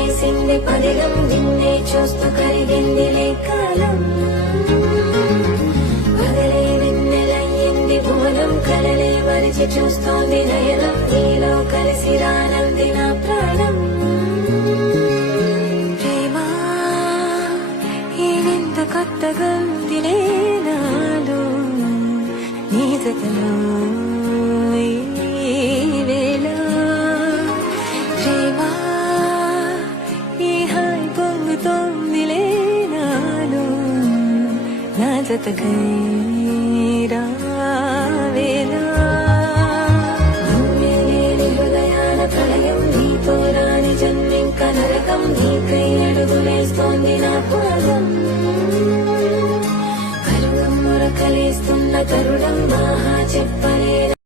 చేసింది పదిలం నిన్నే చూస్తూ కరిగిందిలే కాలం పగలే వెన్నెలయ్యింది భువనం కలలే మరిచి చూస్తోంది నయనం నీలో కలిసి రానంది నా ప్రాణం ప్రేమ ఏనెంత కొత్తగా ఉందిలే నాలో నీ జతలో ఈ వేళ ప్రేమ ఈ హాయి పొంగుతోందిలే నాలో నా జతకై